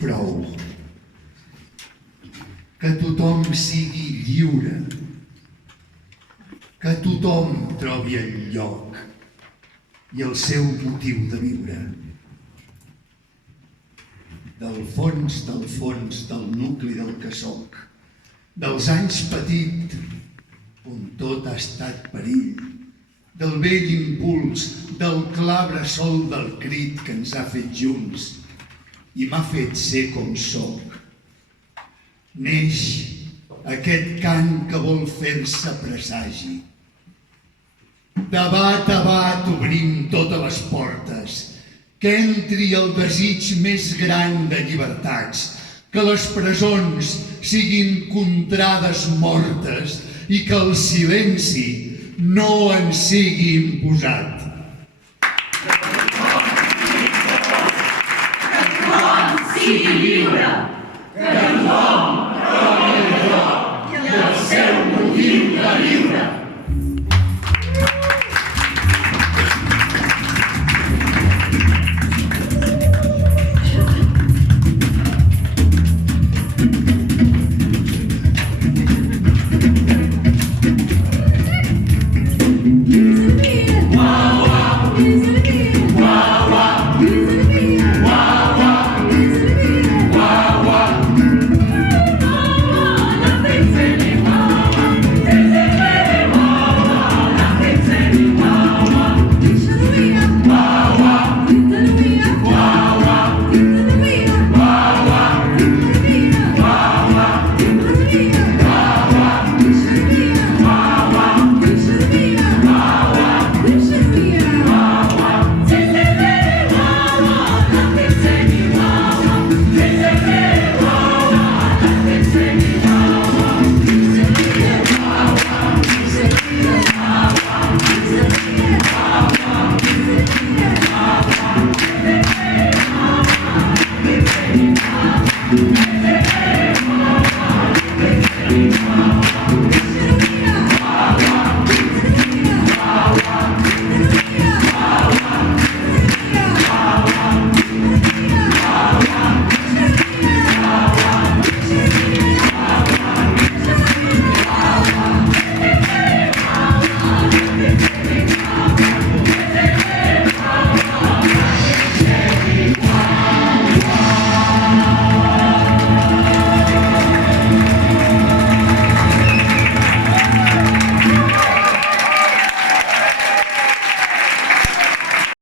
prou. Que tothom sigui lliure, que tothom trobi el lloc i el seu motiu de viure. Del fons del nucli del que soc, dels anys petit, on tot ha estat perill, del vell impuls, del clar bressol del crit que ens ha fet junts i m'ha fet ser com soc. Neix aquest cant que vol fer-se presagi. De bat a bat obrim totes les portes, que entri el desig més gran de llibertats, que les presons siguin contrades mortes i que el silenci no ens sigui imposat. Que tothom sigui lliure, que tothom trobi el lloc i el seu motiu de viure. Yeah.